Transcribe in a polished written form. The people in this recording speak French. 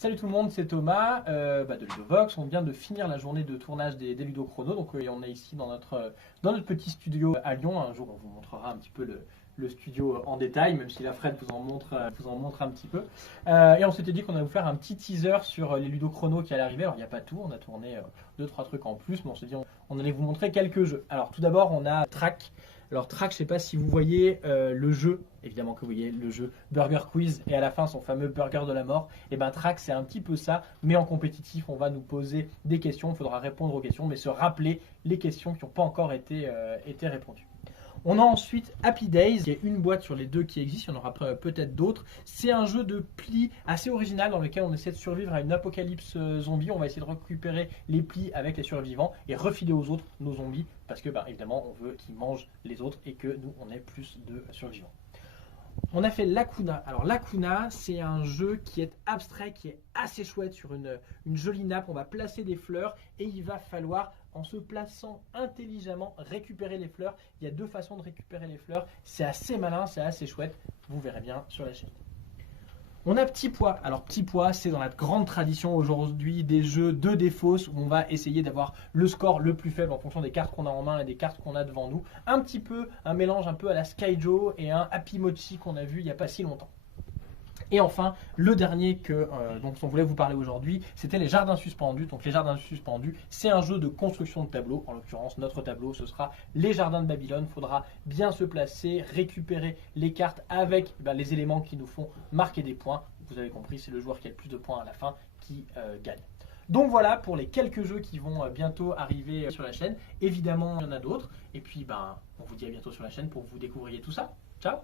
Salut tout le monde, c'est Thomas de Ludovox. On vient de finir la journée de tournage des Ludochrono. Donc on est ici dans notre petit studio à Lyon. Un jour on vous montrera un petit peu le studio en détail, même si la Fred vous en montre un petit peu. Et on s'était dit qu'on allait vous faire un petit teaser sur les Ludochrono qui allaient arriver. Alors il n'y a pas tout, on a tourné 2-3 trucs en plus, mais on s'est dit on allait vous montrer quelques jeux. Alors tout d'abord on a Track. Alors Track, je ne sais pas si vous voyez le jeu, évidemment que vous voyez le jeu Burger Quiz et à la fin son fameux burger de la mort. Et bien Track c'est un petit peu ça, mais en compétitif on va nous poser des questions, il faudra répondre aux questions, mais se rappeler les questions qui n'ont pas encore été répondues. On a ensuite Happy Days, qui est une boîte sur les deux qui existent, il y en aura peut-être d'autres. C'est un jeu de plis assez original dans lequel on essaie de survivre à une apocalypse zombie. On va essayer de récupérer les plis avec les survivants et refiler aux autres nos zombies parce que évidemment on veut qu'ils mangent les autres et que nous on ait plus de survivants. On a fait Lacuna. Alors Lacuna, c'est un jeu qui est abstrait, qui est assez chouette sur une jolie nappe. On va placer des fleurs et il va falloir, en se plaçant intelligemment, récupérer les fleurs. Il y a deux façons de récupérer les fleurs. C'est assez malin, c'est assez chouette. Vous verrez bien sur la chaîne. On a Petit Pois. Alors Petit Pois, c'est dans la grande tradition aujourd'hui des jeux de défausse où on va essayer d'avoir le score le plus faible en fonction des cartes qu'on a en main et des cartes qu'on a devant nous. Un petit peu, un mélange un peu à la Skyjo et un Happy Mochi qu'on a vu il n'y a pas si longtemps. Et enfin, le dernier dont on voulait vous parler aujourd'hui, c'était les Jardins Suspendus. Donc les Jardins Suspendus, c'est un jeu de construction de tableaux. En l'occurrence, notre tableau, ce sera les Jardins de Babylone. Il faudra bien se placer, récupérer les cartes avec les éléments qui nous font marquer des points. Vous avez compris, c'est le joueur qui a le plus de points à la fin qui gagne. Donc voilà pour les quelques jeux qui vont bientôt arriver sur la chaîne. Évidemment, il y en a d'autres. Et puis, on vous dit à bientôt sur la chaîne pour que vous découvriez tout ça. Ciao!